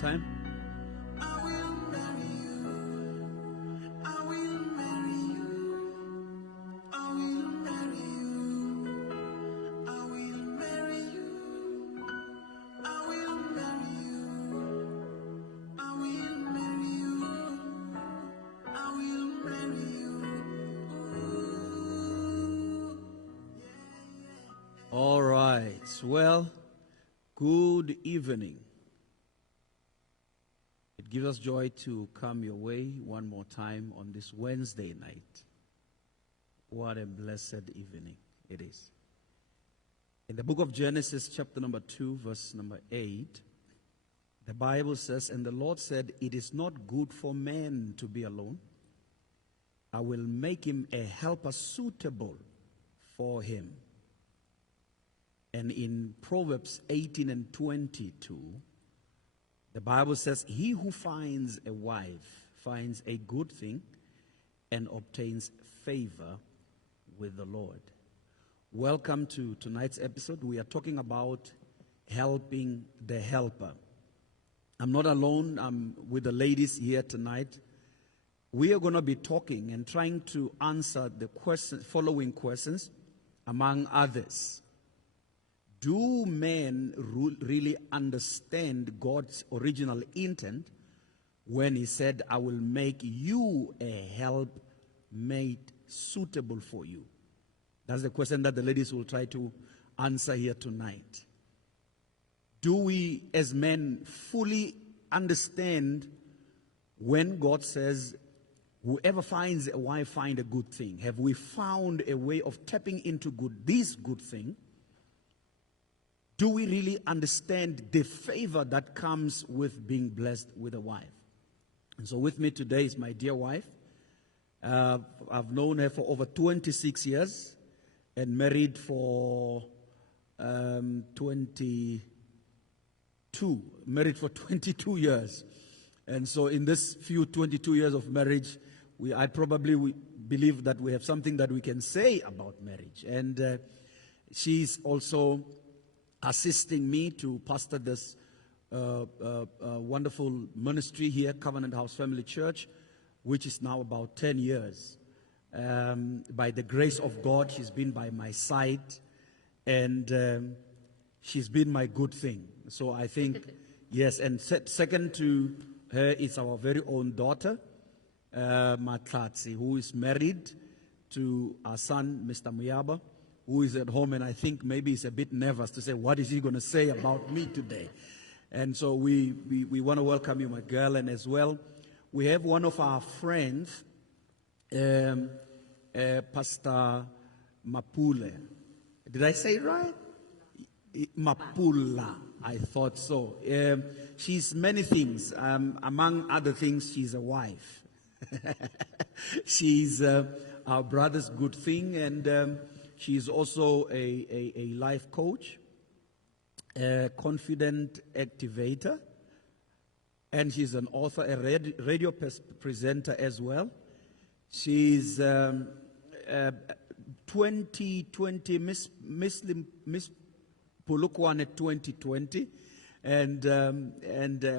Time. All right. Well, good evening. It gives us joy to come your way one more time on this Wednesday night. What a blessed evening it is. In the book of Genesis, chapter number 2, verse number 8, the Bible says, "And the Lord said, it is not good for man to be alone. I will make him a helper suitable for him." And in Proverbs 18 and 22, the Bible says, "He who finds a wife finds a good thing and obtains favor with the Lord." Welcome to tonight's episode. We are talking about helping the helper. I'm not alone. I'm with the ladies here tonight. We are going to be talking and trying to answer the following questions, among others. Do men really understand God's original intent when he said, "I will make you a helpmate suitable for you"? That's the question that the ladies will try to answer here tonight. Do we as men fully understand when God says, "Whoever finds a wife find a good thing"? Have we found a way of tapping into this good thing? Do we really understand the favor that comes with being blessed with a wife? And so with me today is my dear wife. I've known her for over 26 years and married for 22 years. And so in this few 22 years of marriage, I probably believe that we have something that we can say about marriage. And she's also assisting me to pastor this wonderful ministry here, Covenant House Family Church, which is now about 10 years. By the grace of God, she's been by my side, and she's been my good thing. So I think, yes, and second to her is our very own daughter, Matlatsi, who is married to our son, Mr. Muyaba, who is at home, and I think maybe he's a bit nervous to say, what is he going to say about me today? And so we want to welcome you, my girl, and as well, we have one of our friends, Pastor Mapule. Did I say it right? Mapula, I thought so. She's many things. Among other things, she's a wife. She's our brother's good thing, and she's also a life coach, a confident activator, and she's an author, a radio presenter as well. She's 2020 Miss Polokwane 2020, and a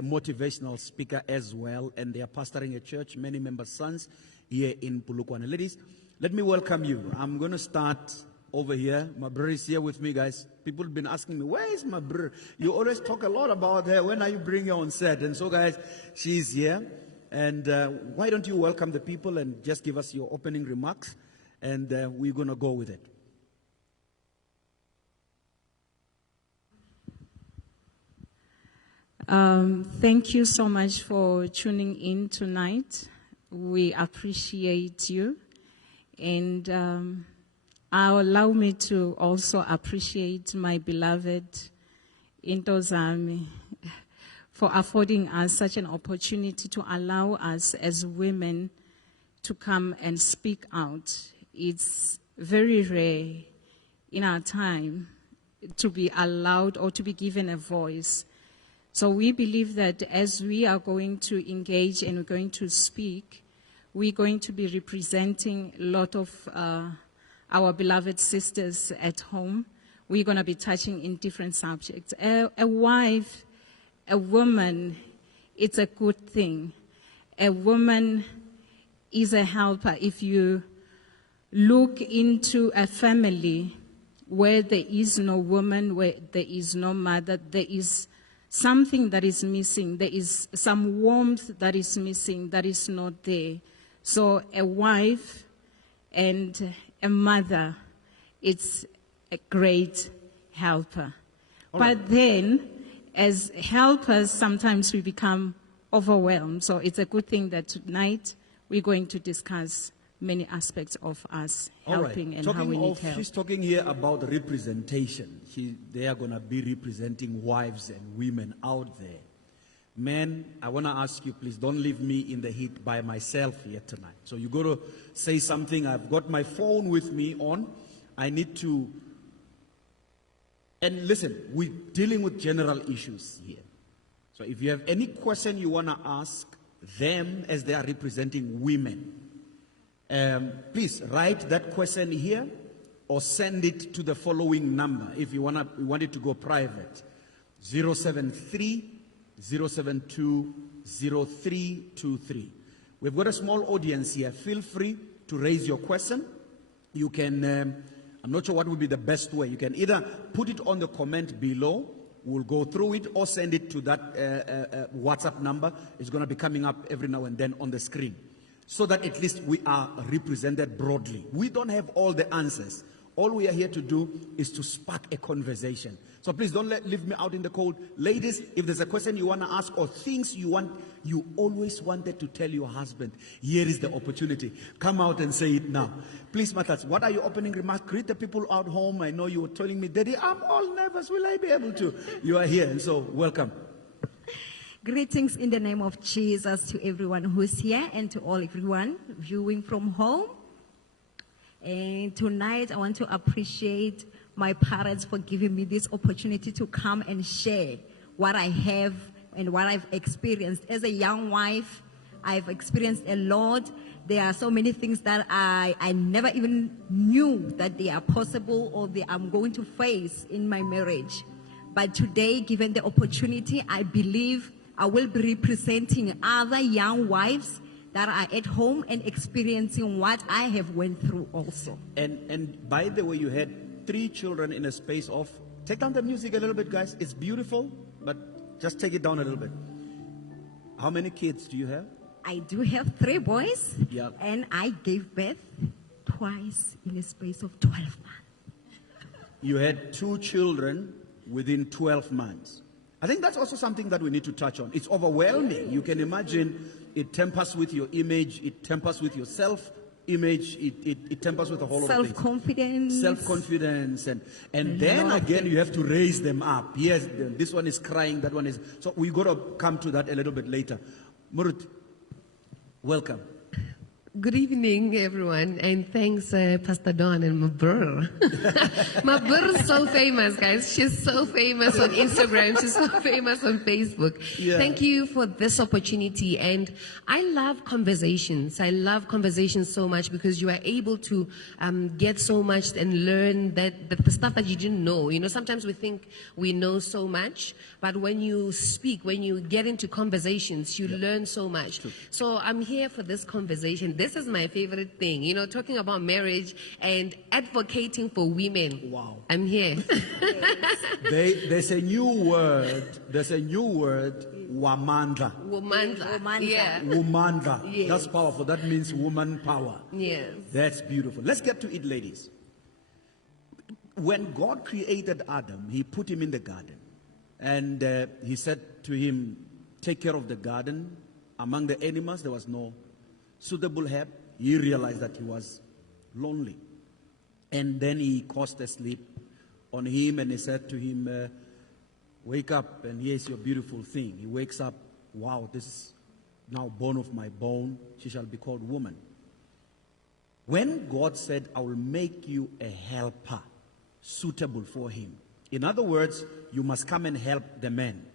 motivational speaker as well. And they are pastoring a church, many members' sons here in Polokwane. Ladies, let me welcome you. I'm going to start over here. My brother is here with me, guys. People have been asking me, where is my brother? You always talk a lot about her. When are you bringing her on set? And so, guys, she's here. And why don't you welcome the people and just give us your opening remarks, and we're going to go with it. Thank you so much for tuning in tonight. We appreciate you. And allow me to also appreciate my beloved Intozami for affording us such an opportunity to allow us as women to come and speak out. It's very rare in our time to be allowed or to be given a voice. So we believe that as we are going to engage and we're going to speak, we're going to be representing a lot of our beloved sisters at home. We're going to be touching in different subjects. A wife, a woman, it's a good thing. A woman is a helper. If you look into a family where there is no woman, where there is no mother, there is something that is missing. There is some warmth that is missing, that is not there. So a wife and a mother, it's a great helper. But then, as helpers, sometimes we become overwhelmed. So it's a good thing that tonight we're going to discuss many aspects of us helping and how we need help. She's talking here about representation. They are going to be representing wives and women out there. Men, I want to ask you, please don't leave me in the heat by myself here tonight. So you got to say something. I've got my phone with me on. I need to. And listen, we're dealing with general issues here. So if you have any question you want to ask them as they are representing women, please write that question here or send it to the following number if you want it to go private. 073 072 0323. We've got a small audience here. Feel free to raise your question. You can, I'm not sure what would be the best way. You can either put it on the comment below. We'll go through it, or send it to that WhatsApp number. It's going to be coming up every now and then on the screen, so that at least we are represented broadly. We don't have all the answers. All we are here to do is to spark a conversation. So please don't leave me out in the cold. Ladies, if there's a question you want to ask or things you always wanted to tell your husband, here is the opportunity. Come out and say it now. Please, Matthias, what are your opening remarks? Greet the people out home. I know you were telling me, Daddy, I'm all nervous. Will I be able to? You are here, and so welcome. Greetings in the name of Jesus to everyone who's here and to everyone viewing from home. And tonight I want to appreciate my parents for giving me this opportunity to come and share what I have and what I've experienced. As a young wife, I've experienced a lot. There are so many things that I never even knew that they are possible or I'm going to face in my marriage. But today, given the opportunity, I believe I will be representing other young wives that are at home and experiencing what I have went through also. And by the way, you had 3 children in a space of, take down the music a little bit, guys. It's beautiful, but just take it down a little bit. How many kids do you have? I do have 3 boys, yeah. And I gave birth twice in a space of 12 months. You had 2 children within 12 months. I think that's also something that we need to touch on. It's overwhelming. You can imagine it tampers with your image, it tampers with your self-image, it tampers with a whole lot of things. Self-confidence. Self-confidence. And then again, you have to raise them up. Yes, this one is crying, that one is. So we got to come to that a little bit later. Murut, welcome. Good evening, everyone, and thanks, Pastor Dawn and Mabur. Mabur is so famous, guys. She's so famous on Instagram. She's so famous on Facebook. Yeah. Thank you for this opportunity, and I love conversations. I love conversations so much because you are able to get so much and learn that the stuff that you didn't know. You know, sometimes we think we know so much, but when you speak, when you get into conversations, you learn so much. So I'm here for this conversation. This is my favorite thing, you know, talking about marriage and advocating for women. Wow. I'm here. There's a new word, wamandla. Womandla. Yeah. Womandla. Yes. That's powerful. That means woman power. Yes. That's beautiful. Let's get to it, ladies. When God created Adam, he put him in the garden. And he said to him, take care of the garden. Among the animals, there was no suitable help. He realized that he was lonely. And then he caused a sleep on him, and he said to him, wake up, and here's your beautiful thing. He wakes up, wow, this is now bone of my bone. She shall be called woman. When God said, I will make you a helper suitable for him. In other words, you must come and help the man.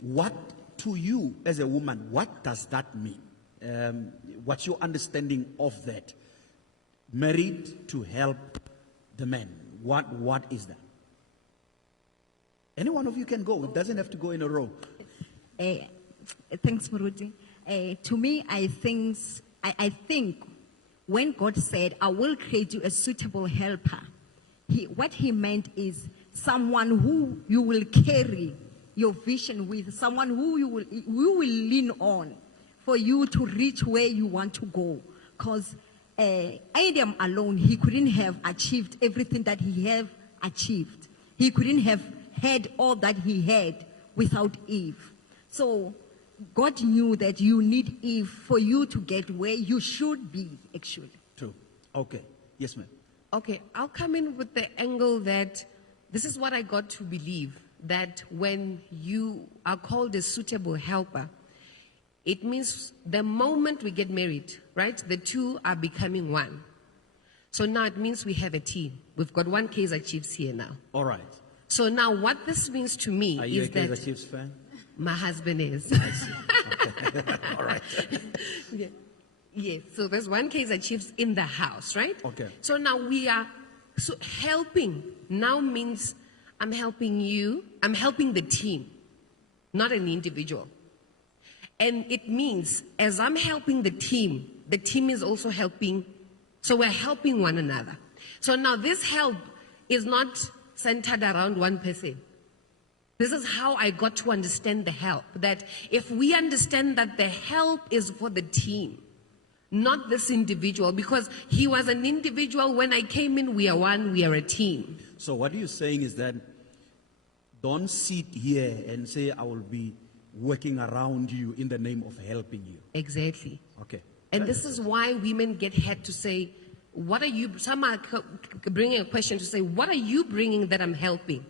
What to you as a woman, what does that mean? What's your understanding of that? Married to help the man. What is that? Any one of you can go. It doesn't have to go in a row. Thanks, Muruti. To me, I think when God said, I will create you a suitable helper, what he meant is someone who you will carry your vision with, someone who you will lean on for you to reach where you want to go. Because Adam alone, he couldn't have achieved everything that he have achieved. He couldn't have had all that he had without Eve. So God knew that you need Eve for you to get where you should be, actually. True. Okay. Yes, ma'am. Okay, I'll come in with the angle that this is what I got to believe, that when you are called a suitable helper, it means the moment we get married, right, the two are becoming one. So now it means we have a team. We've got one Kaizer Chiefs here now. All right. So now what this means to me Are you is a Kaizer that Chiefs fan? my husband is. I see. Okay. All right. Yeah. Yes, so there's one Kaizer Chiefs in the house, right? Okay. So now so helping now means I'm helping you, I'm helping the team, not an individual. And it means as I'm helping the team is also helping, so we're helping one another. So now this help is not centered around one person. This is how I got to understand the help, that if we understand that the help is for the team, not this individual, because he was an individual. When I came in, we are one, we are a team. So what you're saying is that don't sit here and say, I will be working around you in the name of helping you. Exactly. Okay. And this is why women get had to say, what are you, some are bringing a question to say, what are you bringing that I'm helping?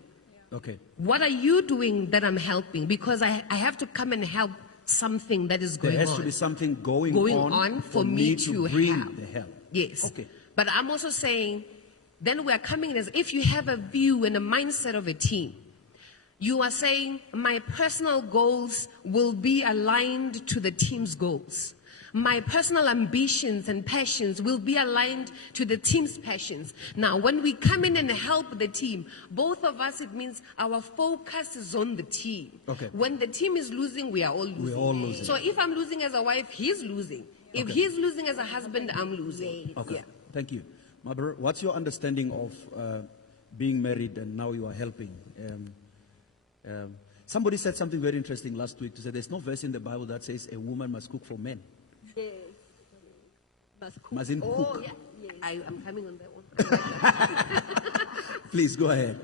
Okay. What are you doing that I'm helping? Because I have to come and help something that is going on. There has to be something going on for me to bring help. the help. Yes. Okay. But I'm also saying, then we're coming as if you have a view and a mindset of a team. You are saying, my personal goals will be aligned to the team's goals. My personal ambitions and passions will be aligned to the team's passions. Now, when we come in and help the team, both of us, it means our focus is on the team. Okay. When the team is losing, we are all losing. We're all losing. So if I'm losing as a wife, he's losing. If Okay. he's losing as a husband, I'm losing. Okay. Yeah. Thank you. Mother, what's your understanding of being married and now you are helping? Somebody said something very interesting last week to say there's no verse in the Bible that says a woman must cook for men. Must in cook. Yeah. I'm coming on that one. Please go ahead.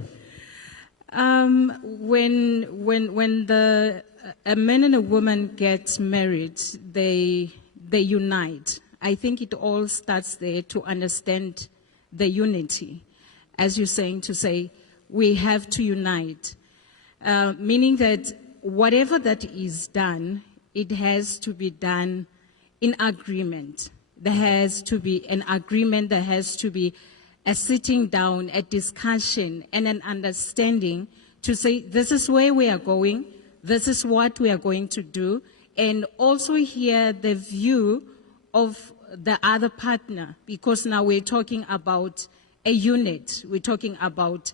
When a man and a woman get married, they unite. I think it all starts there to understand the unity, as you're saying, to say we have to unite, meaning that whatever that is done, it has to be done in agreement. There has to be an agreement, there has to be a sitting down, a discussion, and an understanding to say, this is where we are going, this is what we are going to do, and also hear the view of the other partner, because now we're talking about a unit, we're talking about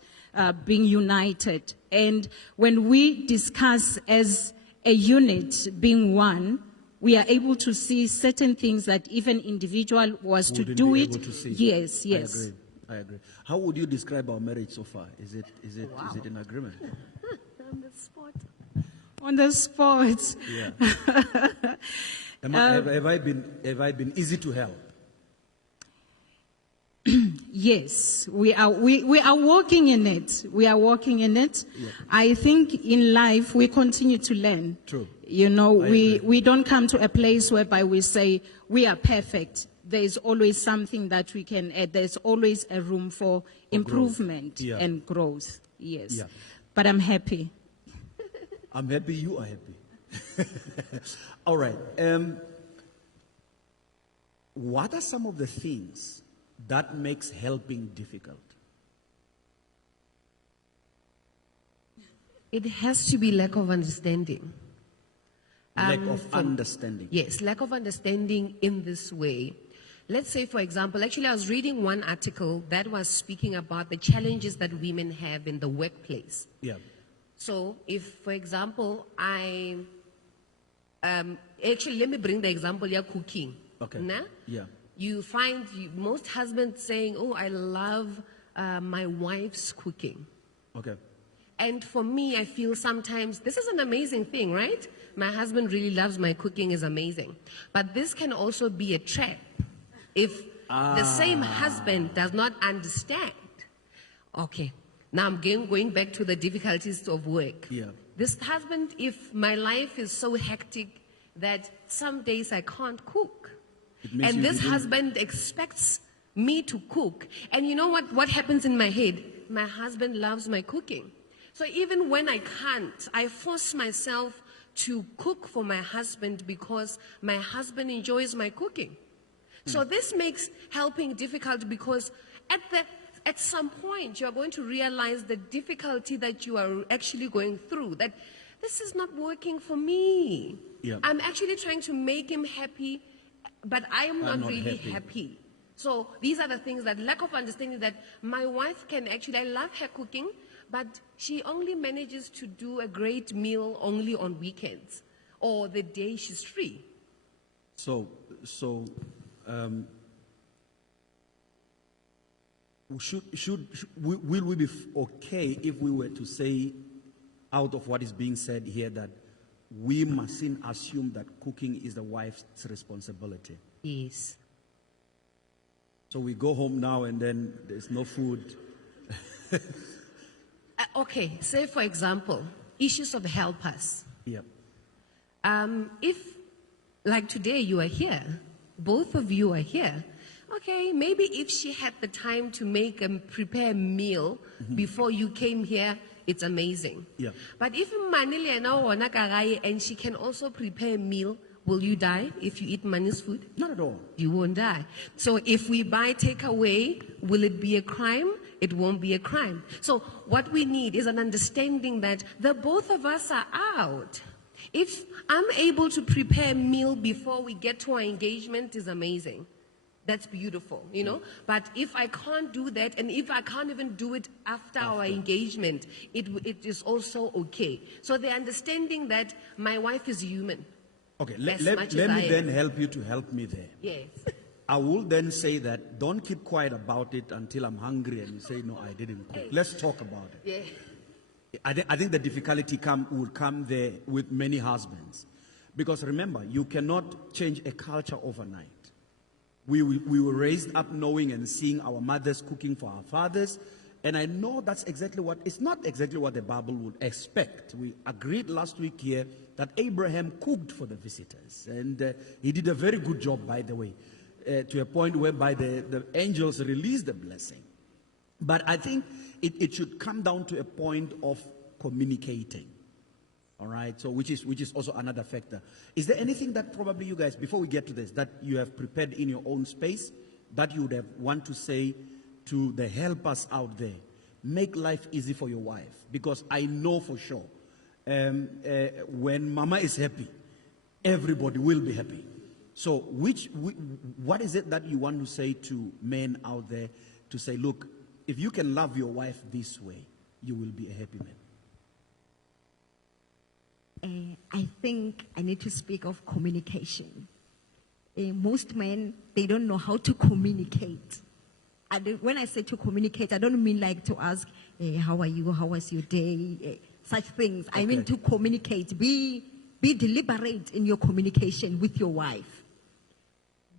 being united. And when we discuss as a unit being one, we are able to see certain things that even individual was to Wouldn't do be it. able to see. Yes, yes. I agree. How would you describe our marriage so far? Is it in agreement? On the spot. On the spot. Yeah. Have I been easy to help? yes, we are walking in it. We are walking in it. I think in life we continue to learn. True. You know, agree. we don't come to a place whereby we say we are perfect. There's always something that we can add. There's always a room for improvement Yeah. and growth. Yes. Yeah. But I'm happy. I'm happy you are happy. All right. What are some of the things that makes helping difficult? It has to be lack of understanding. Lack of understanding. Yes, lack of understanding in this way. Let's say, for example, actually I was reading one article that was speaking about the challenges that women have in the workplace. Yeah. So if, for example, actually let me bring the example of cooking. Okay. Nah? Yeah. You find most husbands saying, oh, I love my wife's cooking. Okay. And for me, I feel sometimes this is an amazing thing, right? My husband really loves my cooking, is amazing. But this can also be a trap if the same husband does not understand. Okay, now I'm going back to the difficulties of work. Yeah. This husband, if my life is so hectic that some days I can't cook, It means and you this didn't- husband expects me to cook, and you know what happens in my head? My husband loves my cooking. So even when I can't, I force myself to cook for my husband because my husband enjoys my cooking. So this makes helping difficult because at some point you are going to realize the difficulty that you are actually going through, that this is not working for me. Yeah. I'm actually trying to make him happy, but I am not not really happy. happy. So these are the things that lack of understanding, that my wife can actually, I love her cooking, but she only manages to do a great meal only on weekends or the day she's free. So, will we be okay if we were to say, out of what is being said here, that we mustn't assume that cooking is the wife's responsibility? Yes. So we go home now and then there's no food. Okay, say for example, issues of helpers. Yeah. If, like today, you are here, both of you are here, okay, maybe if she had the time to make and prepare a meal before you came here, it's amazing. Yeah. But if Manile and she can also prepare a meal, will you die if you eat Mani's food? Not at all. You won't die. So if we buy takeaway, will it be a crime? It won't be a crime. So what we need is an understanding that the both of us are out. If I'm able to prepare a meal before we get to our engagement, is amazing. That's beautiful, you know. But if I can't do that, and if I can't even do it after our engagement, it is also okay. So the understanding that my wife is human. Okay, As let much me as I then am. help you to help me there. Yes. I will then say that don't keep quiet about it until I'm hungry and you say, no, I didn't cook. Let's talk about it. Yeah. I think the difficulty will come there with many husbands. Because remember, you cannot change a culture overnight. We were raised up knowing and seeing our mothers cooking for our fathers. And I know that's it's not exactly what the Bible would expect. We agreed last week here that Abraham cooked for the visitors. And he did a very good job, by the way, to a point whereby the angels released the blessing. But I think it should come down to a point of communicating. All right, so which is also another factor. Is there anything that probably you guys, before we get to this, that you have prepared in your own space that you would have want to say to the helpers out there? Make life easy for your wife, because I know for sure when mama is happy, everybody will be happy. So what is it that you want to say to men out there to say, look, if you can love your wife this way, you will be a happy man? I think I need to speak of communication. Most men, they don't know how to communicate. And when I say to communicate, I don't mean like to ask, how are you, how was your day, such things. I mean to communicate, be deliberate in your communication with your wife.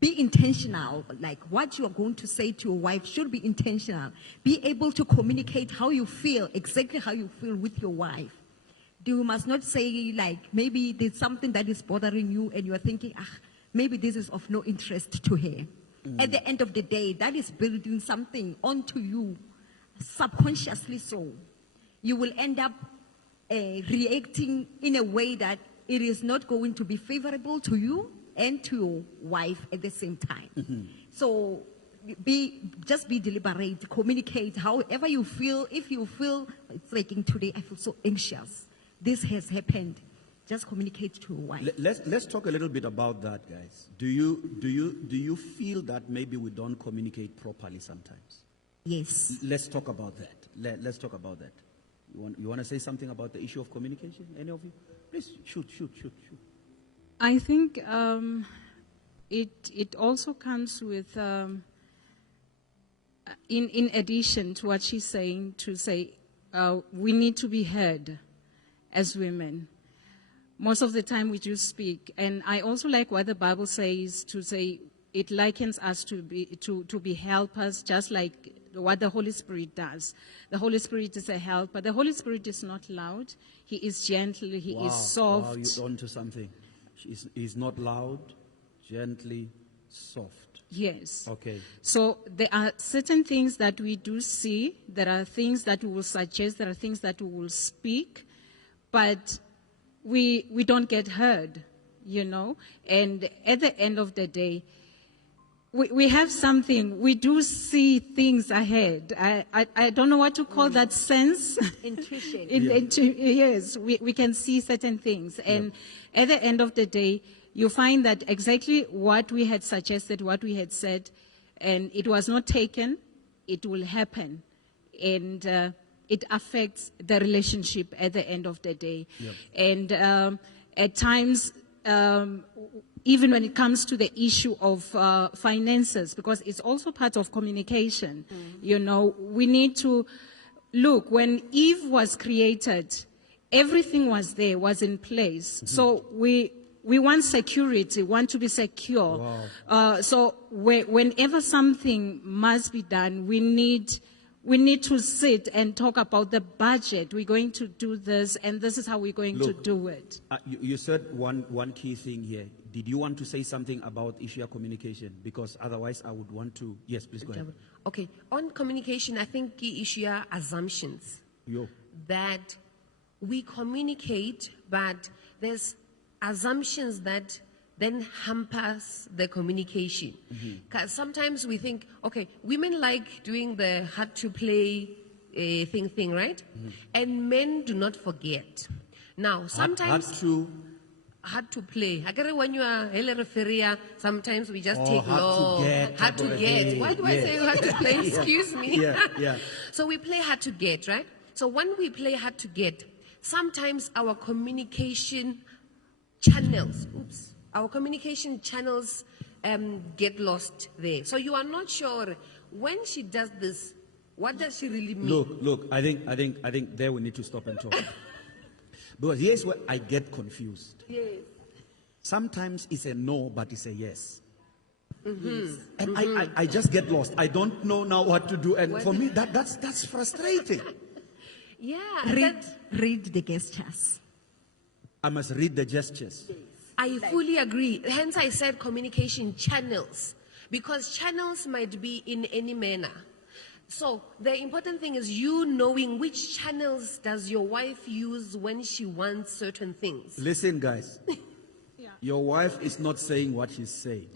be intentional. Like what you are going to say to your wife should be intentional. Be able to communicate how you feel, exactly how you feel with your wife. You must not say like maybe there's something that is bothering you and you are thinking, maybe this is of no interest to her. At the end of the day, that is building something onto you, subconsciously so. You will end up reacting in a way that it is not going to be favorable to you and to your wife at the same time. So just be deliberate, communicate however you feel. If you feel it's like today I feel so anxious, this has happened, just communicate to your wife. Let's talk a little bit about that, guys. Do you feel that maybe we don't communicate properly sometimes? Yes. Let's talk about that. Let's talk about that. You want to say something about the issue of communication? Any of you? Please shoot. I think it also comes with, in addition to what she's saying, to say we need to be heard as women. Most of the time we do speak, and I also like what the Bible says, to say it likens us to be helpers, just like what the Holy Spirit does. The Holy Spirit is a helper. The Holy Spirit is not loud. He is gentle. He is soft. Wow, you're onto something. He's not loud, gently, soft. Yes. Okay. So there are certain things that we do see. There are things that we will suggest. There are things that we will speak, but we don't get heard, you know. And at the end of the day, we have something. We do see things ahead. I don't know what to call that sense. Intuition. Yes, we can see certain things. And at the end of the day, you find that exactly what we had suggested, what we had said, and it was not taken, it will happen. And it affects the relationship at the end of the day. Yep. And at times, even when it comes to the issue of finances, because it's also part of communication, you know, we need to look, when Eve was created, everything was there, was in place. So we want security, want to be secure. Wow. So whenever something must be done, we need to sit and talk about the budget. We're going to do this, and this is how we're going to do it. You said one key thing here. Did you want to say something about issue of communication? Because otherwise I would want to. Yes, please go ahead. Okay, on communication, I think the issue are assumptions. That we communicate, but there's assumptions that then hampers the communication. Because sometimes we think, okay, women like doing the hard to play thing, right? And men do not forget. Now, sometimes hard to play. I get when you are Helereferia, sometimes we just take long. Hard to get. Why do I say hard to play? Excuse me. Yeah. So we play hard to get, right? So when we play hard to get, sometimes our communication channels, get lost there. So you are not sure when she does this, what does she really mean? Look. I think there we need to stop and talk. Because here's where I get confused. Yes. Sometimes it's a no, but it's a yes. And I just get lost. I don't know now what to do. And for me, that's frustrating. Yeah. Read the gestures. I must read the gestures. I fully agree. Hence I said communication channels. Because channels might be in any manner. So the important thing is you knowing which channels does your wife use when she wants certain things. Listen, guys. Your wife is not saying what she's saying.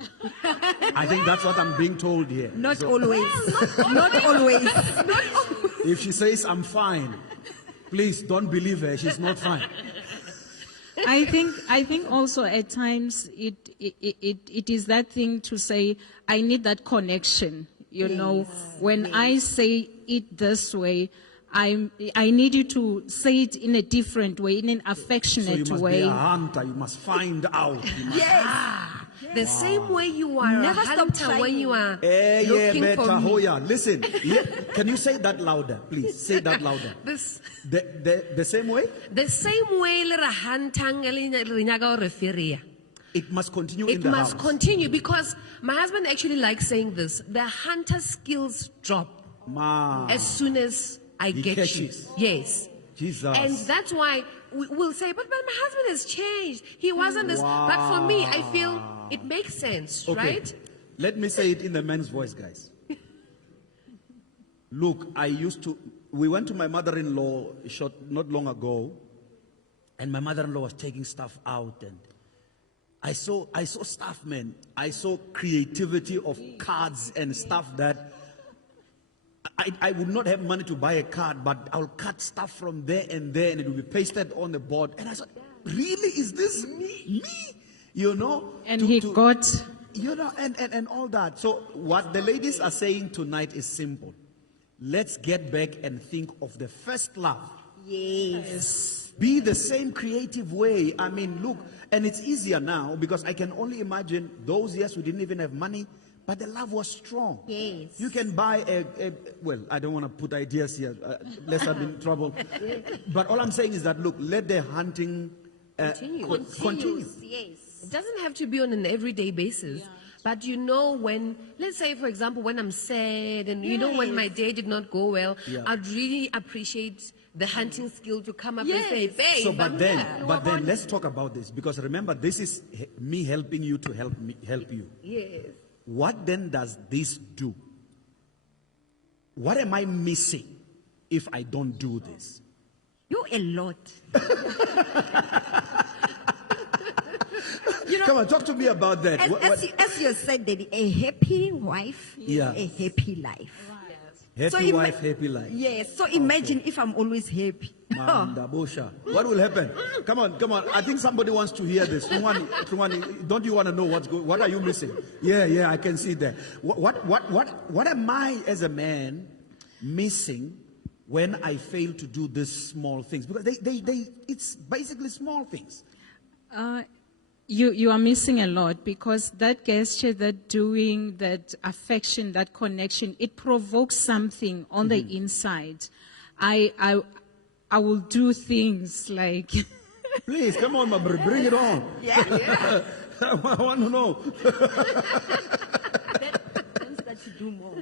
I think that's what I'm being told here. Not always. Not always. If she says I'm fine, please don't believe her. She's not fine. I think also at times it is that thing to say, I need that connection. You know, when I say it this way, I need you to say it in a different way, in an affectionate way. So you must be a hunter. You must find out. The same way you are Never a stop hunter trying. when you are looking for me. Listen, can you say that louder, please? Say that louder. The same way? The same way le ra hantang le nyaga o referia. It must continue in It the must house. continue, because my husband actually likes saying this: the hunter skills drop Ma. as soon as I He get catches. you. Yes. Jesus. And that's why we'll say, but my husband has changed. He wasn't this. But for me, I feel it makes sense, Okay. right? Let me say it in the man's voice, guys. Look, we went to my mother-in-law not long ago, and my mother-in-law was taking stuff out, and I saw stuff, man. I saw creativity of cards and stuff that I would not have money to buy a card, but I'll cut stuff from there, and it will be pasted on the board. And I said, really? Is this me? You know? And he got, You know, and all that. So what the ladies are saying tonight is simple. Let's get back and think of the first love. Yes. Be the same creative way. I mean, look, and it's easier now because I can only imagine those years we didn't even have money, but the love was strong. Yes. You can buy well, I don't want to put ideas here, lest I'm in trouble. But all I'm saying is that, look, let the hunting Continue. continue. Yes. It doesn't have to be on an everyday basis. But you know, when, let's say, for example, when I'm sad and you know, when my day did not go well, Yeah. I'd really appreciate the hunting skill to come up Yes. and say, babe. So, but then what about- let's talk about this, because remember, this is me helping you to help you. Yes. What then does this do? What am I missing if I don't do this? You a lot. Come on, talk to me about that. As you said, Daddy, a happy wife, Yeah. a happy life. Happy So ima- wife, happy life. Yes. So imagine if I'm always happy. Manda Bosha. What will happen? Come on. I think somebody wants to hear this. Trumani, don't you want to know what are you missing? Yeah, I can see that. What am I as a man missing when I fail to do these small things? Because it's basically small things. you are missing a lot, because that gesture, that doing, that affection, that connection, it provokes something on the inside. I will do things like Please, come on, Mabri, bring it on. Yeah. I want to know. That you do more.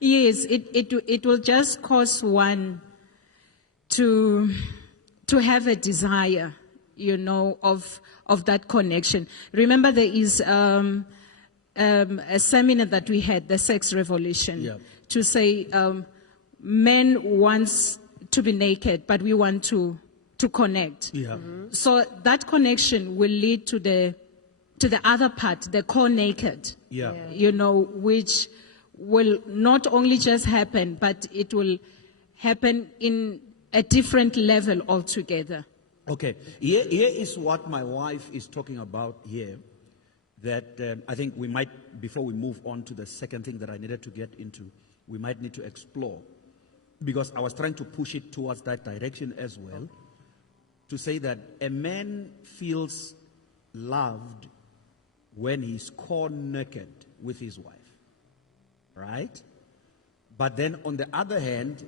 yes, it will just cause one to have a desire, you know, of that connection. Remember, there is a seminar that we had, the Sex Revolution, Yeah. to say men wants to be naked, but we want to connect. Yeah. So that connection will lead to the other part, the core naked. Yeah. You know, which will not only just happen, but it will happen in a different level altogether. Okay, here is what my wife is talking about here, that I think we might, before we move on to the second thing that I needed to get into, we might need to explore, because I was trying to push it towards that direction as well, to say that a man feels loved when he's core naked with his wife, right? But then on the other hand,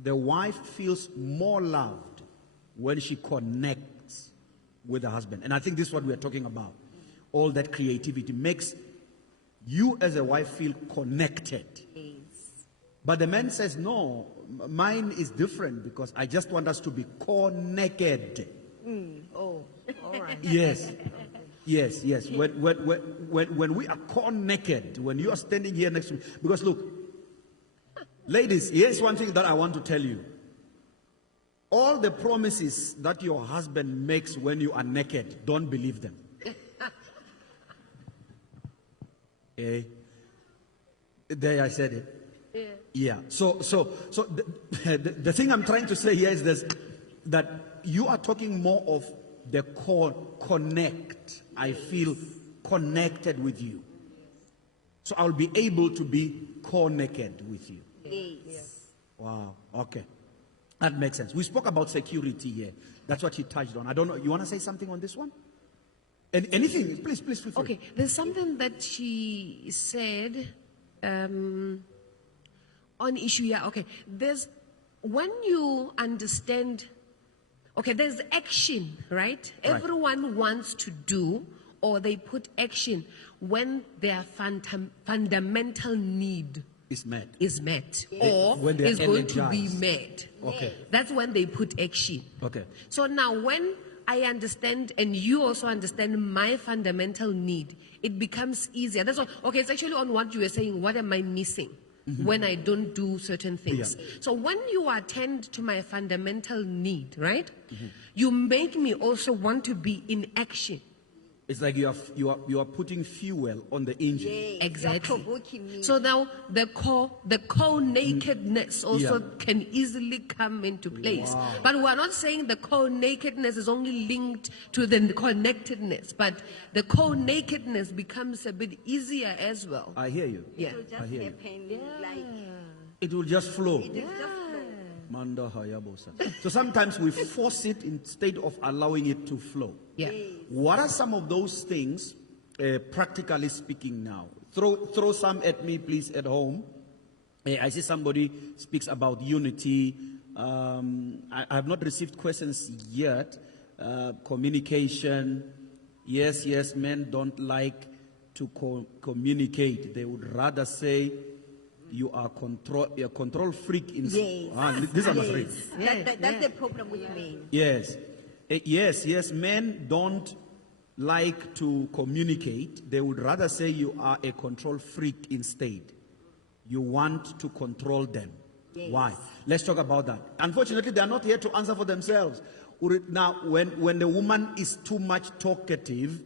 the wife feels more loved when she connects with the husband. And I think this is what we are talking about. All that creativity makes you as a wife feel connected. But the man says, no, mine is different, because I just want us to be core-naked. Oh, all right. Yes. Yes. When we are core-naked, when you are standing here next to me, because look, ladies, here's one thing that I want to tell you. All the promises that your husband makes when you are naked, don't believe them. There, I said it. Yeah. So the thing I'm trying to say here is this, that you are talking more of the core connect. I feel connected with you. So I'll be able to be core naked with you. Yes. Wow. Okay. That makes sense. We spoke about security here. That's what he touched on. I don't know. You want to say something on this one? Anything? Please, feel free. Okay, there's something that she said on issue. Yeah, okay. There's, when you understand, okay, there's action, right? Everyone wants to do or they put action when their fundamental need It's mad. is met or when they're is going to be energized. met. Okay. That's when they put action. Okay. So now when I understand and you also understand my fundamental need, it becomes easier. That's all. Okay, it's actually on what you were saying. What am I missing when I don't do certain things? Yeah. So when you attend to my fundamental need, right? You make me also want to be in action. It's like you are putting fuel on the engine. Yes, Exactly. you're provoking me. So now the co-nakedness also Yeah. can easily come into place. But we're not saying the co-nakedness is only linked to the connectedness, but the co-nakedness becomes a bit easier as well. I hear you. Yeah. It will just I hear you. happen like It will just flow. it is just flow. Manda hayabosa. So sometimes we force it instead of allowing it to flow. Yeah. What are some of those things, practically speaking now? Throw some at me, please, at home. I see somebody speaks about unity. I have not received questions yet. Communication. Yes, men don't like to communicate. They would rather say you are a control freak. Yes. This I must read. That's the problem with men. Yes. Yes, men don't like to communicate. They would rather say you are a control freak instead. You want to control them. Why? Let's talk about that. Unfortunately, they are not here to answer for themselves. Now, when the woman is too much talkative,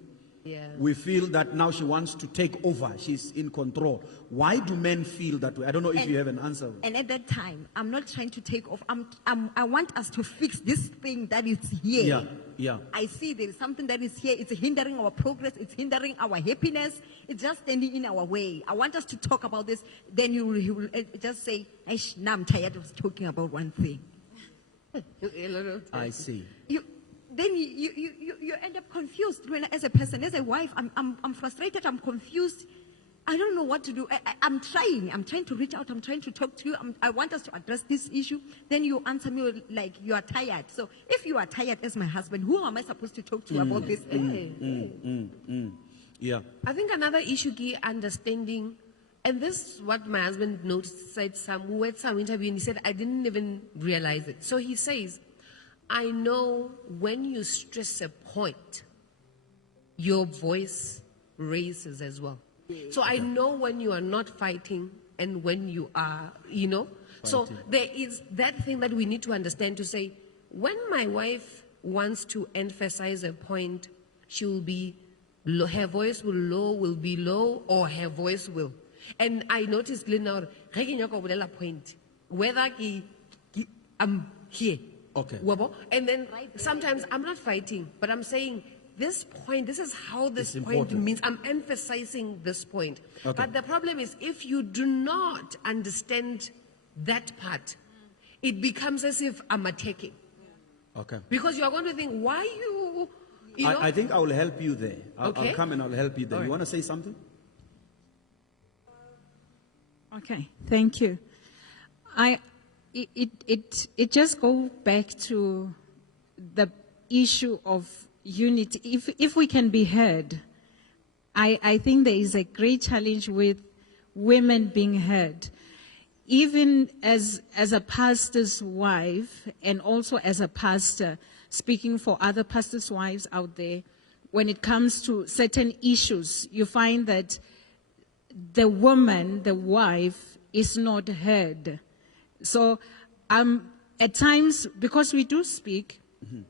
we feel that now she wants to take over. She's in control. Why do men feel that way? I don't know if you have an answer. And at that time, I'm not trying to take off. I want us to fix this thing that is here. Yeah. I see there is something that is here. It's hindering our progress. It's hindering our happiness. It's just standing in our way. I want us to talk about this. Then you will just say, "Aish, now I'm tired of talking about one thing." I see. Then you end up confused. When, as a person, as a wife, I'm frustrated. I'm confused. I don't know what to do. I'm trying to reach out. I'm trying to talk to you. I want us to address this issue. Then you answer me like you are tired. So if you are tired as my husband, who am I supposed to talk to about this? Yeah. I think another issue is understanding, and this is what my husband noticed, said some interview, and he said, I didn't even realize it. So he says, I know when you stress a point, your voice raises as well. So I know when you are not fighting and when you are, So there is that thing that we need to understand to say, when my wife wants to emphasize a point, she will be low, her voice will be low, or her voice will. And I noticed, Lena, point, whether I'm here. Okay. And then sometimes I'm not fighting, but I'm saying this point, this is how this It's point important. means. I'm emphasizing this point. Okay. But the problem is, if you do not understand that part, it becomes as if I'm attacking. Okay. Because you are going to think, why you know? I think I will help you there. I'll Okay. come and I'll help you there. All You right. want to say something? Okay, thank you. It just goes back to the issue of unity. If we can be heard, I think there is a great challenge with women being heard. Even as a pastor's wife, and also as a pastor, speaking for other pastors' wives out there, when it comes to certain issues, you find that the woman, the wife, is not heard. So at times, because we do speak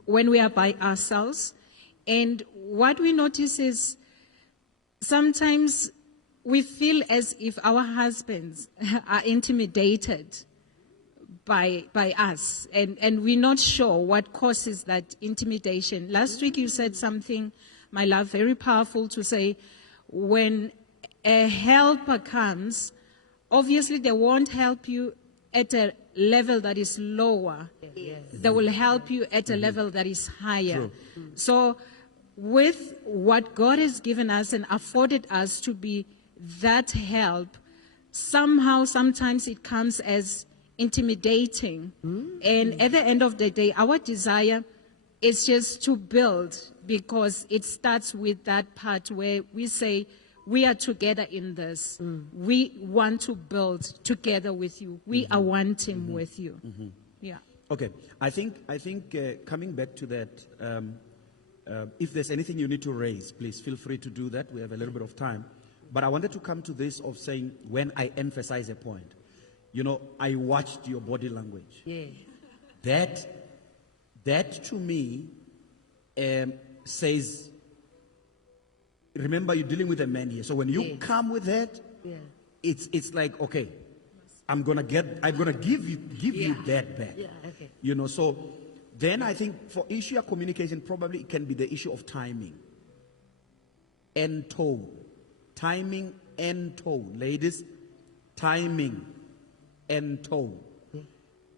when we are by ourselves, and what we notice is sometimes we feel as if our husbands are intimidated by us, and we're not sure what causes that intimidation. Last week you said something, my love, very powerful, to say when a helper comes, obviously they won't help you at a level that is lower. Yes. They will help you at a level that is higher. So with what God has given us and afforded us to be that help, somehow, sometimes it comes as intimidating. And at the end of the day, our desire It's just to build, because it starts with that part where we say, we are together in this. We want to build together with you. We are one team with you. Yeah. Okay, I think coming back to that, if there's anything you need to raise, please feel free to do that. We have a little bit of time. But I wanted to come to this of saying, when I emphasize a point, you know, I watched your body language. Yeah. That to me says, remember, you're dealing with a man here. So when you come with that, Yeah. it's like, okay, I'm gonna give you that back. Yeah, okay. You know, so then I think for issue of communication, probably it can be the issue of timing and tone. Timing and tone. Ladies, timing and tone.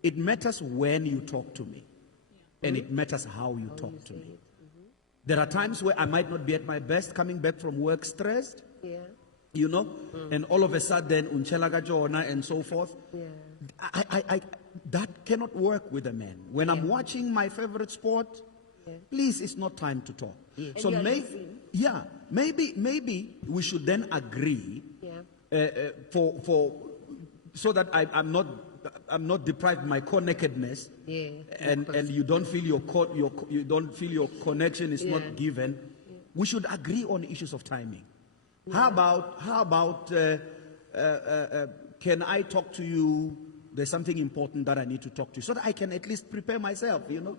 It matters when you talk to me, and it matters how you talk to me. There are times where I might not be at my best, coming back from work stressed, Yeah. you know, and all of a sudden, unchelaga jona and so forth. Yeah. I that cannot work with a man. When I'm watching my favorite sport, please, it's not time to talk. So maybe we should then agree so that I'm not deprived of my core nakedness, and you don't feel you don't feel your connection is not given. We should agree on issues of timing. How about can I talk to you? There's something important that I need to talk to you, so that I can at least prepare myself, you know.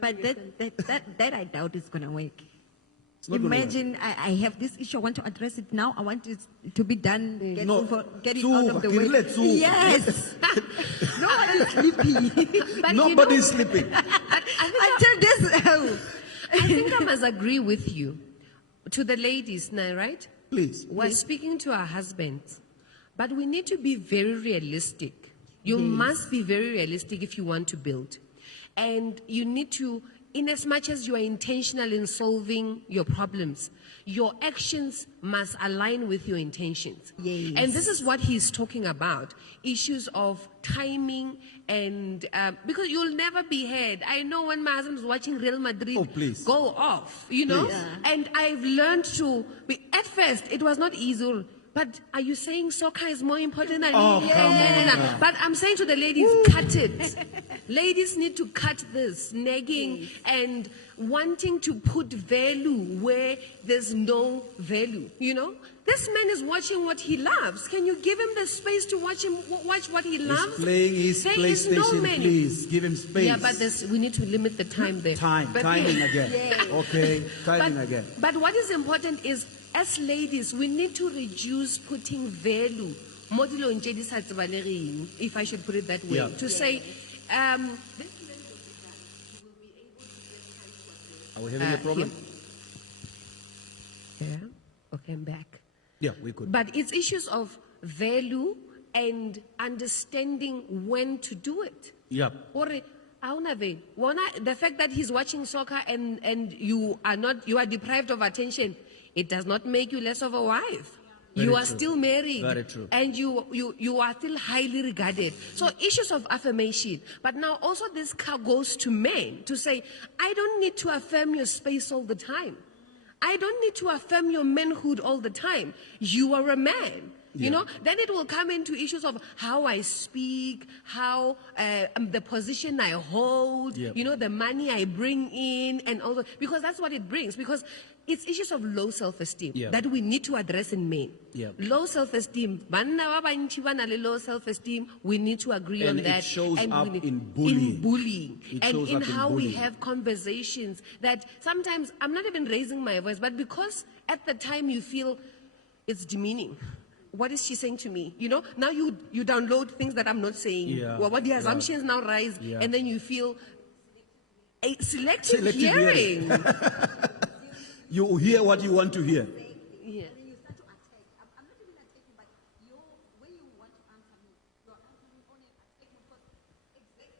But that I doubt is going to work. It's not gonna Imagine I have this issue, I want to address it now. I want it to be done. Get it Tsuva, out of the way. Kirile, tsuva. Yes. No one is sleepy. But Nobody's sleeping. Until this. I think I must agree with you. To the ladies now, right? Please. We're speaking to our husbands, but we need to be very realistic. You must be very realistic if you want to build. And you need to, in as much as you are intentional in solving your problems, your actions must align with your intentions. Yes. And this is what he's talking about, issues of timing and, because you'll never be heard. I know when my husband's watching Real Madrid go off, you know, and I've learned to be, at first it was not easy. But are you saying soccer is more important than come on. But I'm saying to the ladies, cut it. Ladies need to cut this nagging and wanting to put value where there's no value. You know, this man is watching what he loves. Can you give him the space to watch what he loves? He's playing his There is no PlayStation, man. please. Give him space. Yeah, but we need to limit the time there. Timing again. Okay, timing again. But what is important is, as ladies, we need to reduce putting value. If I should put it that way, to say, Are we having a problem? Yeah. Okay, I'm back. Yeah, we could. But it's issues of value and understanding when to do it. Yeah. Or the fact that he's watching soccer and you are deprived of attention, it does not make you less of a wife. Very you are true. still married. Very true. And you are still highly regarded. So issues of affirmation. But now also this goes to men to say, I don't need to affirm your space all the time. I don't need to affirm your manhood all the time. You are a man. You know, then it will come into issues of how I speak, how the position I hold, you know, the money I bring in and all that. Because that's what it brings. Because it's issues of low self-esteem that we need to address in men. Low self-esteem. Low self-esteem. We need to agree on that. It shows and up in bullying. And in how we have conversations that sometimes I'm not even raising my voice, but because at the time you feel it's demeaning. What is she saying to me? You know, now you download things that I'm not saying. Well, what the assumptions now rise, and then you feel a selective hearing. You hear what you want to hear. Yeah. Then you start to attack. I'm not even attacking, but when you want to answer me, you're answering only attacking because actually you're feeling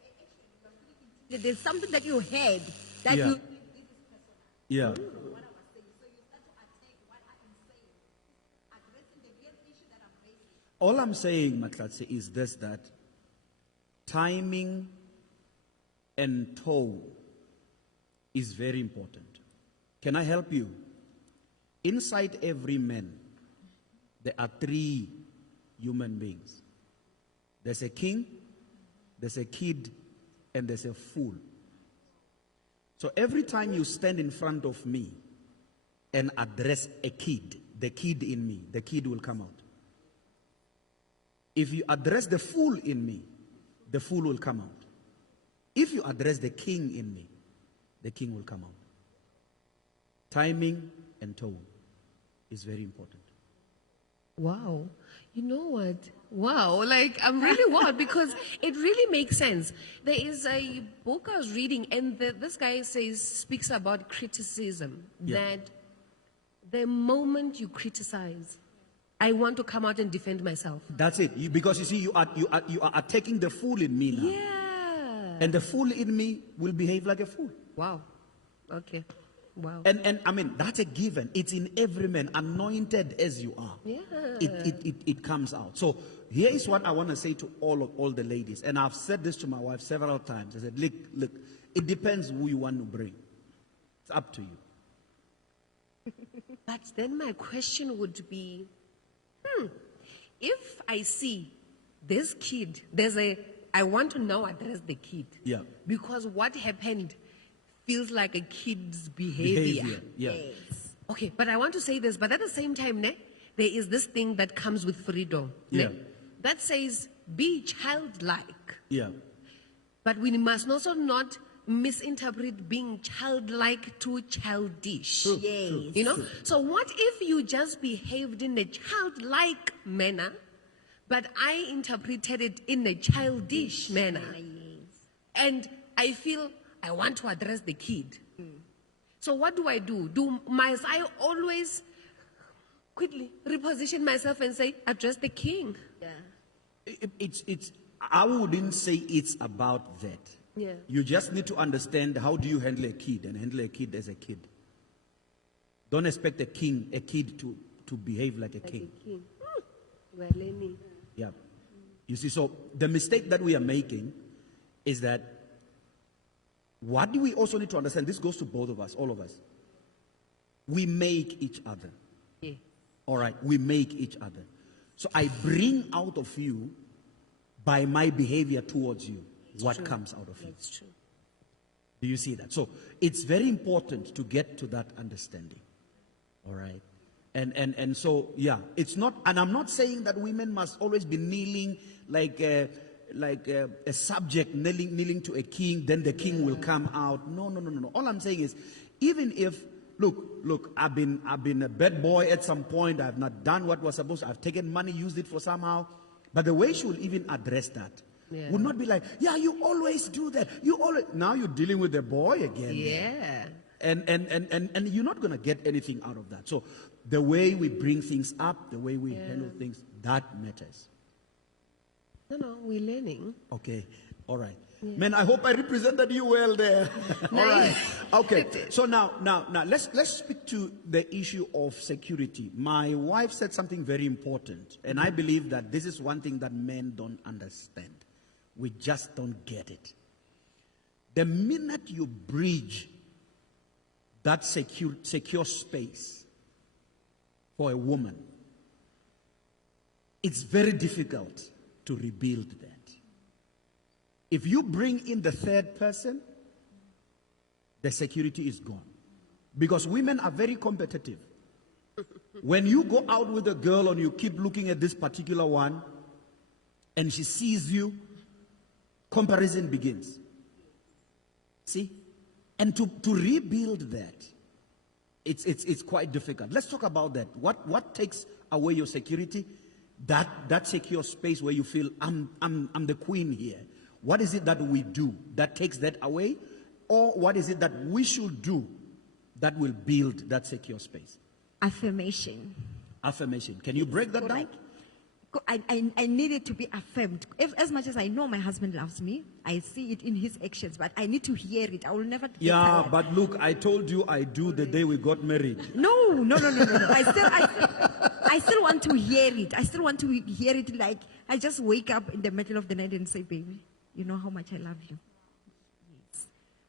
intimidated. There's something that you heard that you this is personal. Yeah. What I was saying. So you start to attack what I am saying. Addressing the real issue that I'm raising. All I'm saying, Maklatse, is this, that timing and tone is very important. Can I help you? Inside every man, there are three human beings. There's a king, there's a kid, and there's a fool. So every time you stand in front of me and address a kid, the kid in me, the kid will come out. If you address the fool in me, the fool will come out. If you address the king in me, the king will come out. Timing and tone is very important. Wow. You know what? Wow. Like, I'm really wild because it really makes sense. There is a book I was reading, and this guy speaks about criticism. Yeah. That the moment you criticize, I want to come out and defend myself. That's it. Because you see, you are attacking the fool in me now. Yeah. And the fool in me will behave like a fool. Wow. Okay. Wow. And I mean, that's a given. It's in every man, anointed as you are. Yeah. It comes out. So here is what I want to say to all the ladies. And I've said this to my wife several times. I said, look, it depends who you want to bring. It's up to you. But then my question would be, if I see this kid, I want to now address the kid. Yeah. Because what happened feels like a kid's behavior. Yeah. Yes. Okay, but I want to say this, but at the same time, there is this thing that comes with freedom. Yeah. That says, be childlike. Yeah. But we must also not misinterpret being childlike to childish. Yes. You know? So what if you just behaved in a childlike manner, but I interpreted it in a childish manner? And I feel I want to address the kid. So what do I do? Must I always quickly reposition myself and say, address the king? Yeah. I wouldn't say it's about that. Yeah. You just need to understand how do you handle a kid and handle a kid as a kid. Don't expect a kid to behave like a king. The king. We're learning. Yeah. You see, so the mistake that we are making is that what do we also need to understand? This goes to both of us, all of us. We make each other. Yeah. All right, we make each other. So I bring out of you, by my behavior towards you, what comes out of you. That's true. Do you see that? So it's very important to get to that understanding. All right. And so, yeah, it's not, and I'm not saying that women must always be kneeling like a subject kneeling to a king, then the king will come out. No. All I'm saying is, even if, look, I've been a bad boy at some point, I've not done what was supposed to, I've taken money, used it for somehow, but the way she will even address that would not be like, yeah, you always do that. Now you're dealing with the boy again. Yeah. And you're not going to get anything out of that. So the way we bring things up, the way we handle things, that matters. No, we're learning. Okay, all right. Man, I hope I represented you well there. All right. Okay. So now, let's speak to the issue of security. My wife said something very important, and I believe that this is one thing that men don't understand. We just don't get it. The minute you bridge that secure space for a woman, it's very difficult to rebuild that. If you bring in the third person, the security is gone. Because women are very competitive. When you go out with a girl and you keep looking at this particular one, and she sees you, comparison begins. See? And to rebuild that, it's quite difficult. Let's talk about that. What takes away your security? That secure space where you feel I'm the queen here. What is it that we do that takes that away? Or what is it that we should do that will build that secure space? Affirmation. Affirmation. Can you break that down? I need it to be affirmed. As much as I know my husband loves me, I see it in his actions, but I need to hear it. I will never get Yeah, tired. but look, I told you I do the day we got married. No. I still want to hear it. I still want to hear it like I just wake up in the middle of the night and say, baby, you know how much I love you. Yes.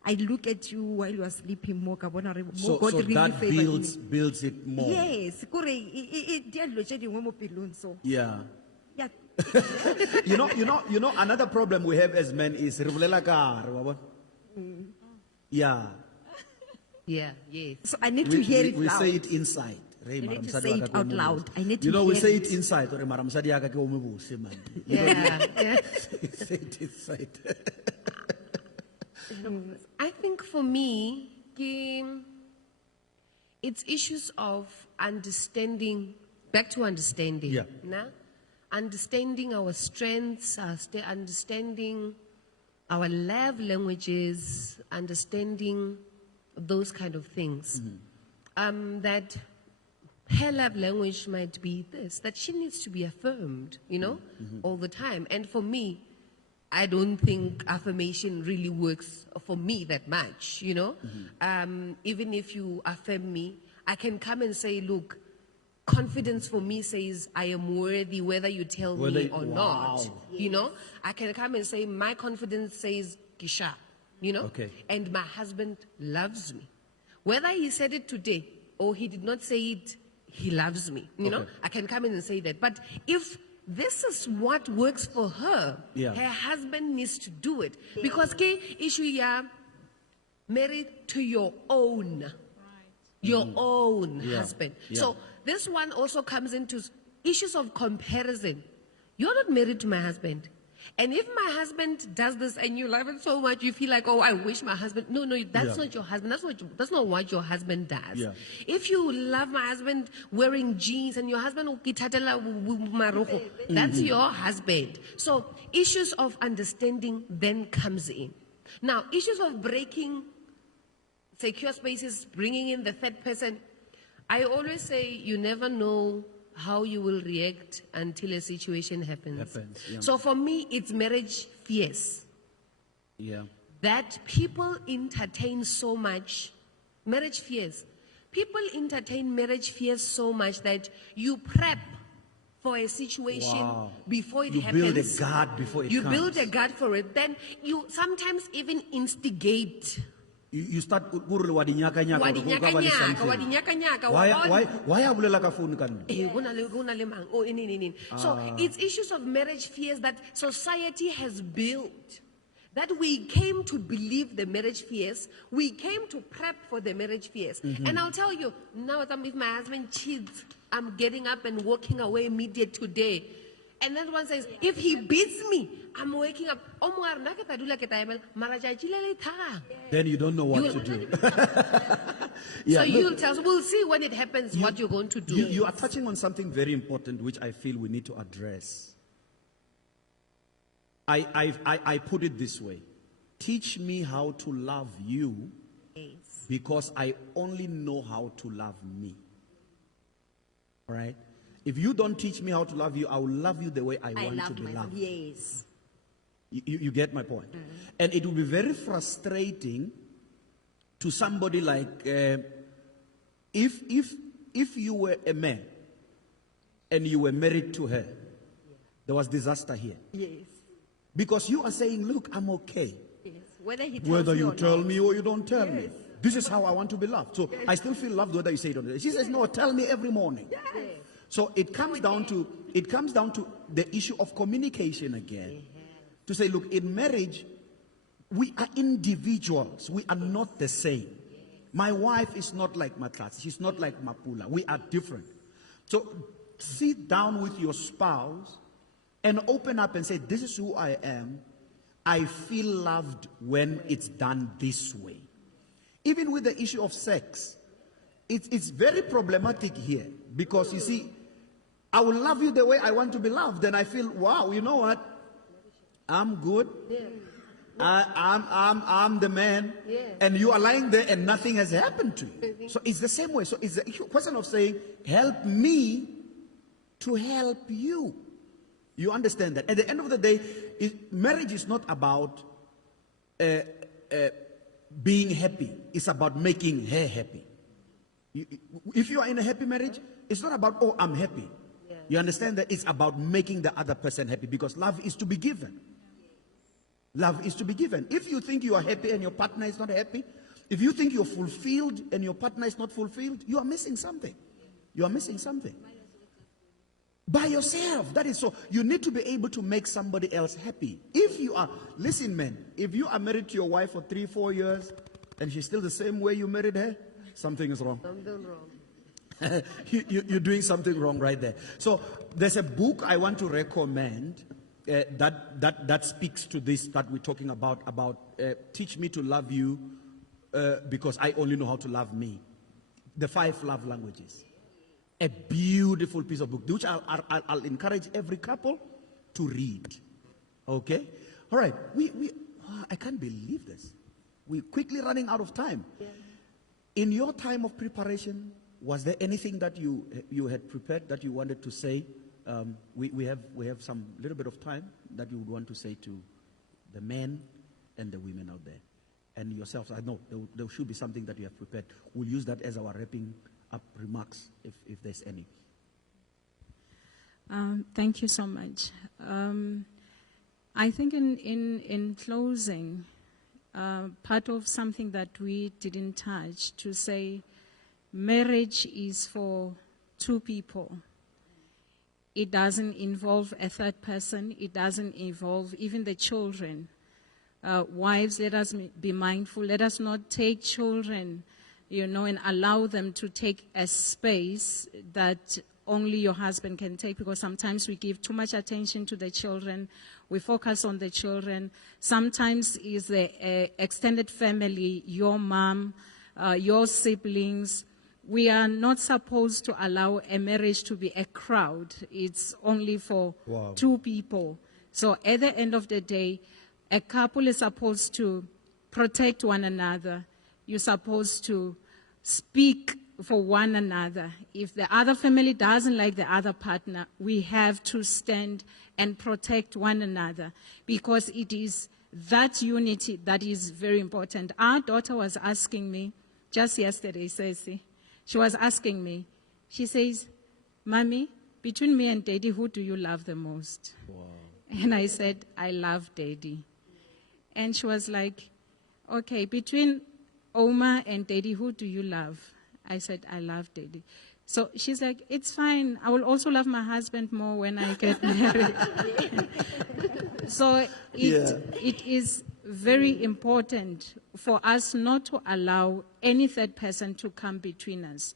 I look at you while you are sleeping more. ka bona re- mo So, God so really that favored me. builds it more. Yes, kore di a dilo tse dingwe mo pelong, so Yeah. yeah. You know, another problem we have as men is re bolela ka hare, wa bona? Yeah. Yeah, yes. So I need to hear it we loud. say it inside. Re, need mara to mosadi say wa it ka ke o out mo loud. bose. I need You to know, we hear say it. it inside. Re, mara mosadi wa ka ke o mo bose, man. Yeah, yeah. Say it inside. I think for me, it's issues of understanding, back to understanding. Yeah. Nah? Understanding our strengths, understanding our love languages, understanding those kind of things. That her love language might be this, that she needs to be affirmed, all the time. And for me, I don't think affirmation really works for me that much, Even if you affirm me, I can come and say, look, confidence for me says I am worthy whether you tell me or not, I can come and say my confidence says Kisha, Okay. and my husband loves me. Whether he said it today or he did not say it, he loves me, Okay. I can come in and say that. But if this is what works for her, Yeah. her husband needs to do it. Because ke issue ya married to your own. Your own Yeah. husband. Yeah. So this one also comes into issues of comparison. You're not married to my husband. And if my husband does this and you love it so much, you feel like, oh, I wish my husband. No, that's Yeah. not your husband. That's not what your husband does. Yeah. If you love my husband wearing jeans and your husband ukithatela maroko, that's your husband. So issues of understanding then comes in. Now, issues of breaking secure spaces, bringing in the third person. I always say you never know how you will react until a situation happens. Yeah. So for me, it's marriage fears Yeah. that people entertain so much. Marriage fears. People entertain marriage fears so much that you prep for a situation Wow. before it You happens. build a guard before it You comes. build a guard for it. Then you sometimes even instigate. You start wa di nyaka-nyaka, Wa hore di ho ka ba le nyaka-nyaka, something. wa di nyaka-nyaka, Why wa- why a bolela ka phone ka nna? Ho na le mang. Oh, in. So it's issues of marriage fears that society has built. That we came to believe the marriage fears. We came to prep for the marriage fears. And I'll tell you, now if my husband cheats, I'm getting up and walking away immediate today. And then one says, if he beats me, I'm waking up. Then you don't know what to do. Yeah, So look, you'll tell us, we'll see when it happens what you're going to do. you are touching on something very important which I feel we need to address. I put it this way. Teach me how to love you because I only know how to love me. All right? If you don't teach me how to love you, I will love you the way I want to loved be myself. loved. Yes. You get my point? And it will be very frustrating to somebody like if you were a man and you were married to her, there was disaster here. Yes. Because you are saying, look, I'm okay. Yes. Whether he tells Whether me you or tell not. me or you don't tell me. This is how I want to be loved. So I still feel loved whether you say it or not. She says, no, tell me every morning. Yes. So it comes down to the issue of communication again. To say, look, in marriage, we are individuals. We are not the same. My wife is not like Matlas. She's not like Mapula. We are different. So sit down with your spouse and open up and say, this is who I am. I feel loved when it's done this way. Even with the issue of sex, it's very problematic here because you see, I will love you the way I want to be loved. Then I feel, wow, you know what? I'm good. I'm the man. And you are lying there and nothing has happened to you. So it's the same way. So it's the question of saying, help me to help you. You understand that? At the end of the day, marriage is not about being happy. It's about making her happy. If you are in a happy marriage, it's not about, oh, I'm happy. You understand that? It's about making the other person happy because love is to be given. Love is to be given. If you think you are happy and your partner is not happy, if you think you're fulfilled and your partner is not fulfilled, you are missing something. You are missing something. By yourself. That is so. You need to be able to make somebody else happy. If you are, listen, man, if you are married to your wife for 3-4 years and she's still the same way you married her, something is wrong. Something wrong. You're doing something wrong right there. So there's a book I want to recommend that speaks to this that we're talking about Teach Me to Love You because I only know how to love me. The 5 love languages. A beautiful piece of book, which I'll encourage every couple to read. Okay? All right. I can't believe this. We're quickly running out of time. Yeah. In your time of preparation, was there anything that you had prepared that you wanted to say? We have some little bit of time that you would want to say to the men and the women out there. And yourselves, I know there should be something that you have prepared. We'll use that as our wrapping up remarks, if there's any. Thank you so much. I think in closing, part of something that we didn't touch, to say marriage is for 2 people. It doesn't involve a third person. It doesn't involve even the children. Wives, let us be mindful. Let us not take children, and allow them to take a space that only your husband can take, because sometimes we give too much attention to the children. We focus on the children. Sometimes it's the extended family, your mom, your siblings. We are not supposed to allow a marriage to be a crowd. It's only for 2 people. So at the end of the day, a couple is supposed to protect one another. You're supposed to speak for one another. If the other family doesn't like the other partner, we have to stand and protect one another, because it is that unity that is very important. Our daughter was asking me just yesterday, Ceci. She was asking me, she says, Mommy, between me and Daddy, who do you love the most? Wow. And I said, I love Daddy. And she was like, okay, between Oma and Daddy, who do you love? I said, I love Daddy. So she's like, it's fine. I will also love my husband more when I get married. So it is very important for us not to allow any third person to come between us.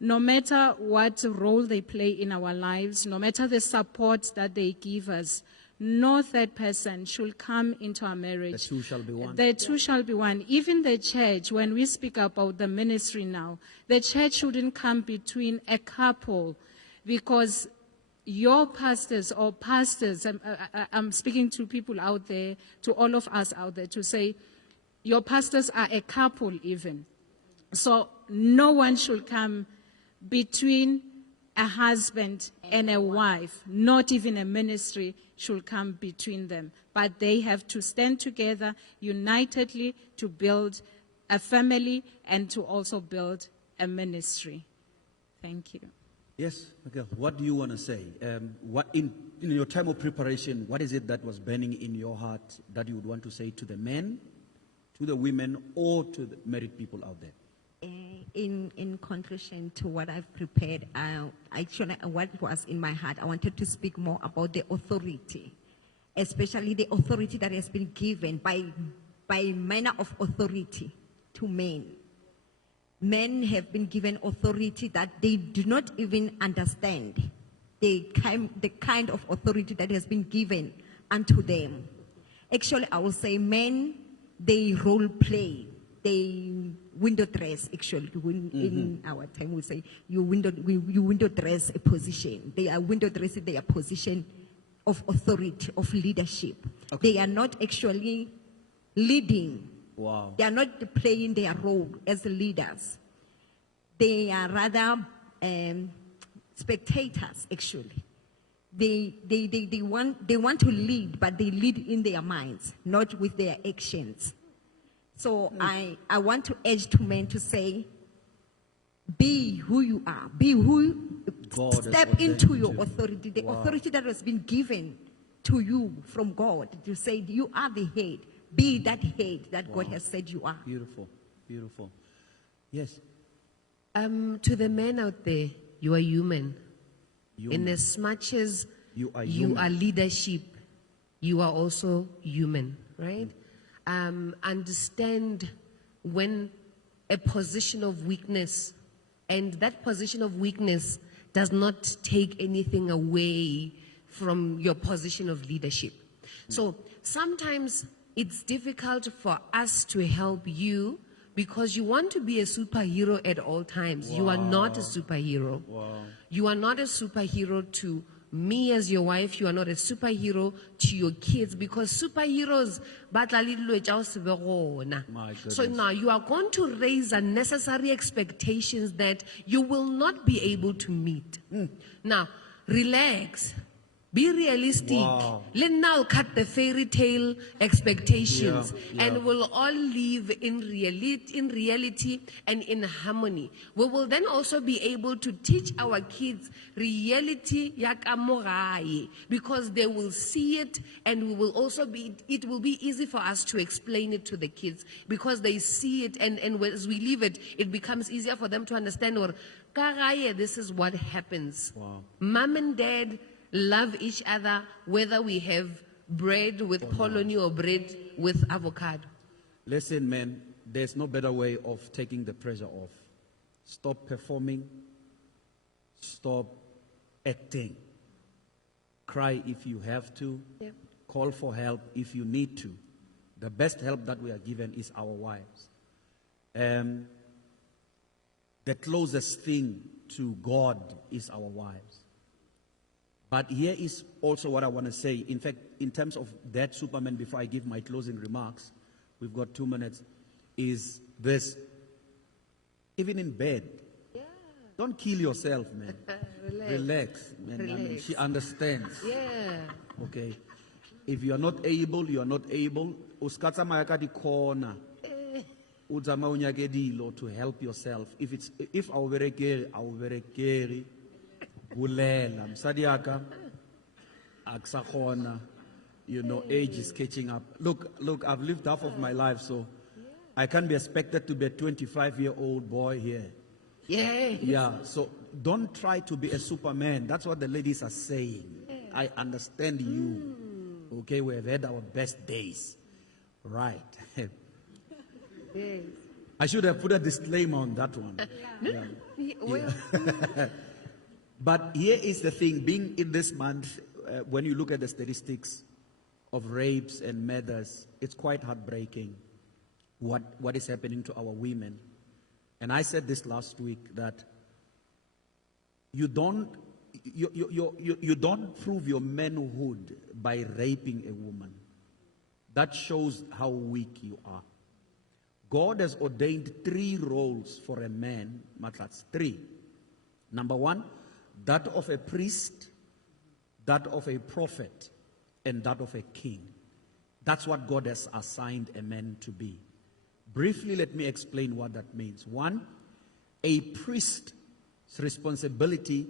No matter what role they play in our lives, no matter the support that they give us, no third person should come into our marriage. The 2 shall be one. The 2 shall be one. Even the church, when we speak about the ministry now, the church shouldn't come between a couple, because your pastors or pastors, I'm speaking to people out there, to all of us out there, to say your pastors are a couple even. So no one should come between a husband and a wife, not even a ministry should come between them. But they have to stand together unitedly to build a family and to also build a ministry. Thank you. Yes, Miguel, what do you want to say? What in your time of preparation, what is it that was burning in your heart that you would want to say to the men, to the women, or to the married people out there? In conclusion to what I've prepared, actually what was in my heart, I wanted to speak more about the authority, especially the authority that has been given by manner of authority to men. Men have been given authority that they do not even understand, the kind of authority that has been given unto them. Actually, I will say men, they role play. They window dress, actually. In our time, we say you window dress a position. They are window dressing their position of authority, of leadership. Okay. They are not actually leading. Wow. They are not playing their role as leaders. They are rather spectators, actually. They want to lead, but they lead in their minds, not with their actions. So I want to urge to men to say, be who you are. Be who, God step into your authority, the authority that has been given to you from God to say you are the head. Be that head that God has said you are. Beautiful, beautiful. Yes. To the men out there, you are human. Human. In as much as You are you human. are leadership, you are also human, right? Understand when a position of weakness, and that position of weakness does not take anything away from your position of leadership. So sometimes it's difficult for us to help you because you want to be a superhero at all times. You are not a superhero. You are not a superhero to me as your wife. You are not a superhero to your kids because superheroes batla le dilo tša go se be gona. My So goodness. now you are going to raise unnecessary expectations that you will not be able to meet. Now, relax. Be realistic. Wow. Let now cut the fairy tale expectations Yeah. and we'll all live in reality and in harmony. We will then also be able to teach our kids reality ya ka mo gae, because they will see it, and we will also it will be easy for us to explain it to the kids because they see it, and as we live it, it becomes easier for them to understand, or ka gae, this is what happens. Wow. Mom and dad love each other, whether we have bread with polony or bread with avocado. Listen, man, there's no better way of taking the pressure off. Stop performing. Stop acting. Cry if you have to. Yep. Call for help if you need to. The best help that we are given is our wives. The closest thing to God is our wives. But here is also what I want to say. In fact, in terms of that Superman, before I give my closing remarks, we've got 2 minutes, is this. Even in bed, don't kill yourself, man. Relax, man. I mean, Relax. she understands. Yeah. Okay. If you are not able, you are not able. Uskatsa mayaka di corner. Udzama unyake dilo to help yourself. If I will very Gulela, msadiaka, aksakhona, age is catching up. Look, I've lived half of my life, so I can't be expected to be a 25-year-old boy here. Yeah. Yeah, so don't try to be a Superman. That's what the ladies are saying. I understand you. Okay, we have had our best days. Right. Yes. I should have put a disclaimer on that one. Yeah. Well, But here is the thing, being in this month, when you look at the statistics of rapes and murders, it's quite heartbreaking what is happening to our women. And I said this last week, that you don't prove your manhood by raping a woman. That shows how weak you are. God has ordained 3 roles for a man, Matlats, 3. Number 1, that of a priest, that of a prophet, and that of a king. That's what God has assigned a man to be. Briefly, let me explain what that means. 1, a priest's responsibility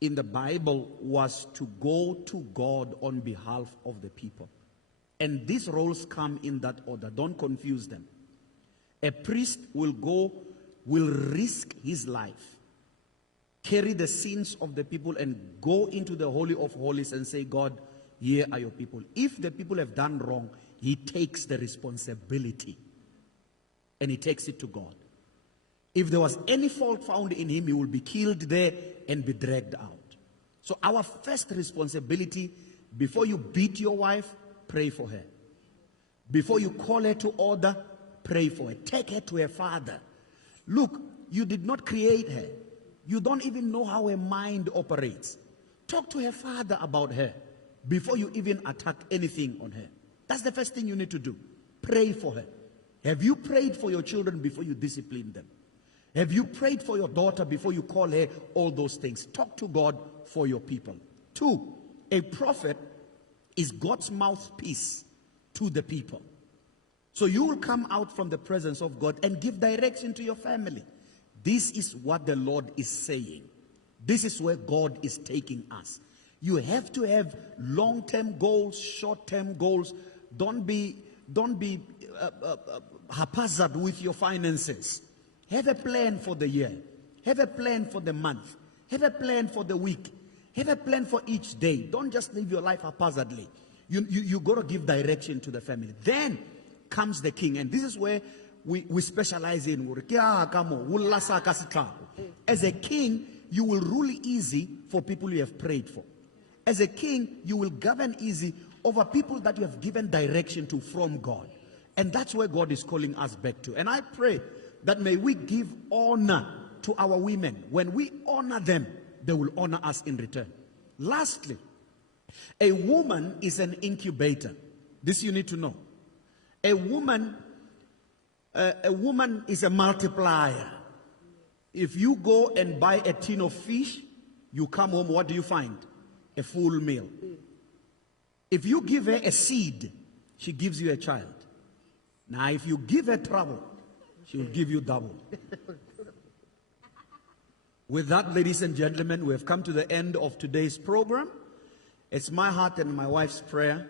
in the Bible was to go to God on behalf of the people. And these roles come in that order. Don't confuse them. A priest will risk his life, carry the sins of the people, and go into the Holy of Holies and say, God, here are your people. If the people have done wrong, he takes the responsibility and he takes it to God. If there was any fault found in him, he will be killed there and be dragged out. So our first responsibility, before you beat your wife, pray for her. Before you call her to order, pray for her. Take her to her father. Look, you did not create her. You don't even know how her mind operates. Talk to her father about her before you even attack anything on her. That's the first thing you need to do. Pray for her. Have you prayed for your children before you discipline them? Have you prayed for your daughter before you call her all those things? Talk to God for your people. 2, a prophet is God's mouthpiece to the people. So you will come out from the presence of God and give direction to your family. This is what the Lord is saying. This is where God is taking us. You have to have long-term goals, short-term goals. Don't be haphazard with your finances. Have a plan for the year. Have a plan for the month. Have a plan for the week. Have a plan for each day. Don't just live your life haphazardly. You got to give direction to the family. Then comes the king. And this is where we specialize in. As a king, you will rule easy for people you have prayed for. As a king, you will govern easy over people that you have given direction to from God. And that's where God is calling us back to. And I pray that may we give honor to our women. When we honor them, they will honor us in return. Lastly, a woman is an incubator. This you need to know. A woman is a multiplier. If you go and buy a tin of fish, you come home, what do you find? A full meal. If you give her a seed, she gives you a child. Now, if you give her trouble, she will give you double. With that, ladies and gentlemen, we have come to the end of today's program. It's my heart and my wife's prayer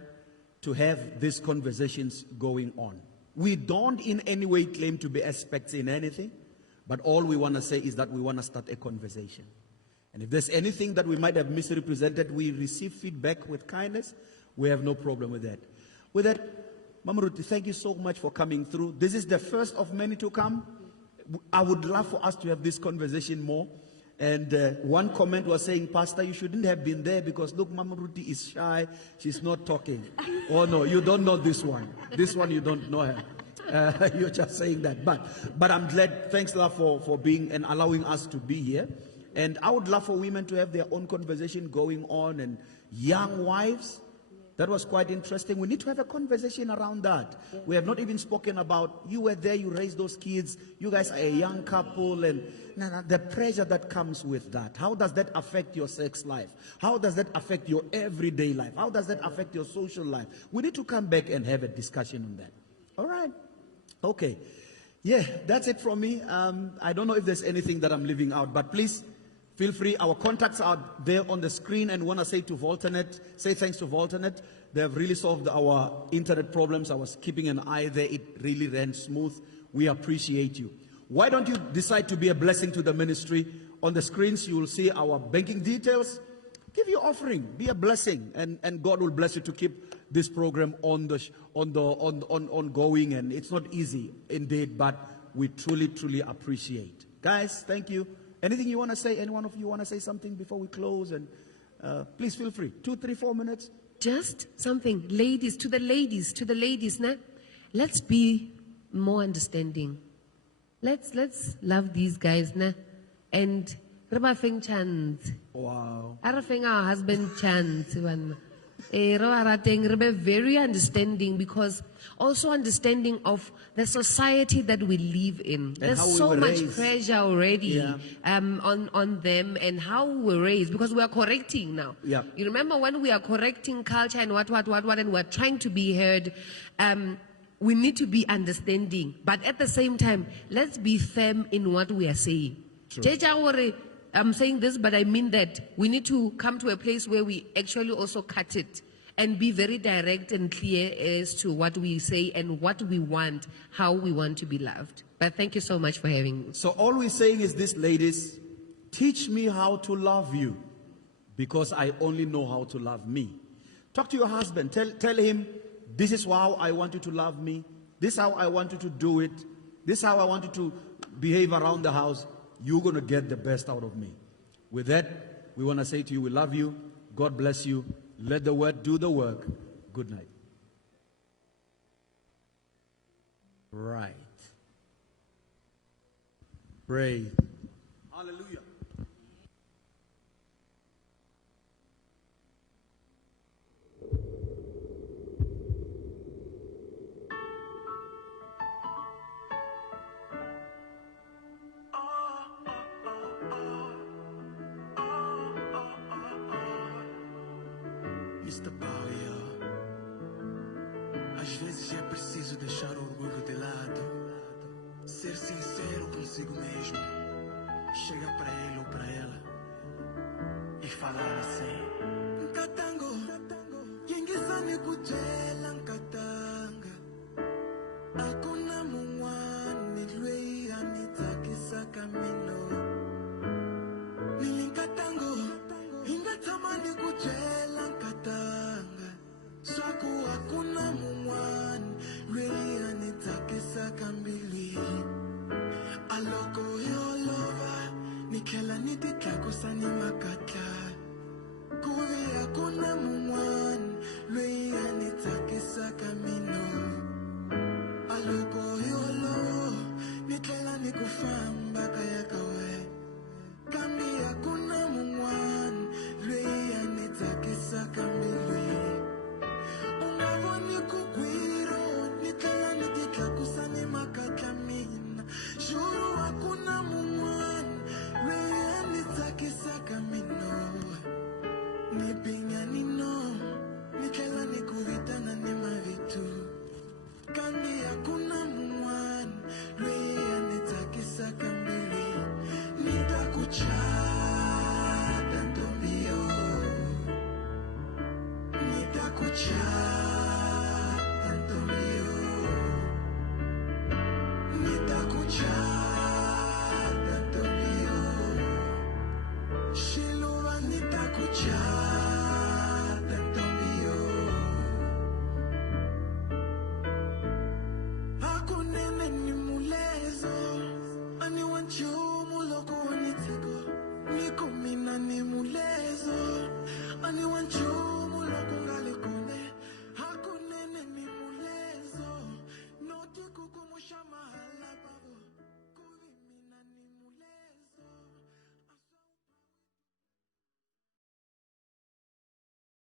to have these conversations going on. We don't in any way claim to be experts in anything, but all we want to say is that we want to start a conversation. And if there's anything that we might have misrepresented, we receive feedback with kindness. We have no problem with that. With that, Mama Ruti, thank you so much for coming through. This is the first of many to come. I would love for us to have this conversation more. And one comment was saying, Pastor, you shouldn't have been there because look, Mama Ruti is shy. She's not talking. Oh no, you don't know this one. This one you don't know her. You're just saying that. But I'm glad, thanks a lot for being and allowing us to be here. And I would love for women to have their own conversation going on, and young wives. That was quite interesting. We need to have a conversation around that. We have not even spoken about, you were there, you raised those kids, you guys are a young couple, and the pressure that comes with that. How does that affect your sex life? How does that affect your everyday life? How does that affect your social life? We need to come back and have a discussion on that. All right. Okay. Yeah, that's it from me. I don't know if there's anything that I'm leaving out, but please feel free. Our contacts are there on the screen, and want to say to Voltanet, say thanks to Voltanet. They have really solved our internet problems. I was keeping an eye there. It really ran smooth. We appreciate you. Why don't you decide to be a blessing to the ministry? On the screens, you will see our banking details. Give your offering. Be a blessing, and God will bless you to keep this program ongoing. And it's not easy indeed, but we truly appreciate. Guys, thank you. Anything you want to say? Any one of you want to say something before we close? And please feel free. 2, 3, 4 minutes. Just something, ladies, to the ladies, nah? Let's be more understanding. Let's love these guys, nah? And Rabafeng chance. Wow. Arafeng our husband chance. Be very understanding, because also understanding of the society that we live in. There's so much pressure already on them and how we were raised, because we are correcting now. Yeah. You remember when we are correcting culture and what, and we're trying to be heard, we need to be understanding. But at the same time, let's be firm in what we are saying. I'm saying this, but I mean that we need to come to a place where we actually also cut it and be very direct and clear as to what we say and what we want, how we want to be loved. But thank you so much for having me. So all we're saying is this, ladies, teach me how to love you, because I only know how to love me. Talk to your husband. Tell him, this is how I want you to love me. This is how I want you to do it. This is how I want you to behave around the house. You're going to get the best out of me. With that, we want to say to you, we love you. God bless you. Let the word do the work. Good night. Right. Pray. Hallelujah. Mr. Paulia, às vezes é preciso deixar o orgulho de lado, ser sincero consigo mesmo, chegar para ele ou para ela e falar assim: nikutela nkatanga akuna mun'wani lweyi a ni tsakisaka mina nilinkatango hi nga tshama ni ku byela nkatanga swaku akuna mun'wani lweyi a ni tsakisaka mbilwini a loko hi olova ni tlhela ni ti tlakusa ni makatla ku vi akuna mun'wani lweyi a ni tsakisaka mina a loko hi olova ni tlhela ni ku famba kaya ka wena kambe akuna mun'wani lweyi a ni tsakisaka mbilwini u nga voni ku gwiro ni tlhela ni ti tlakusa ni makatla mina xuru akuna mun'wani lweyi a ni tsakisaka mina ni binya ni no ni tlhela ni ku vitana ni mavito kambe akuna mun'wani lweyi a ni tsakisaka mbilwini ni ta ku chata ntombi yo ni ta ku chata ntombi yo ni ta ku chata ntombi yo xiluva ni ta ku chata ntombi yo hakunene ni mulezo ani wa nchumu loko ni tiko niko mina ni mulezo ani wa nchumu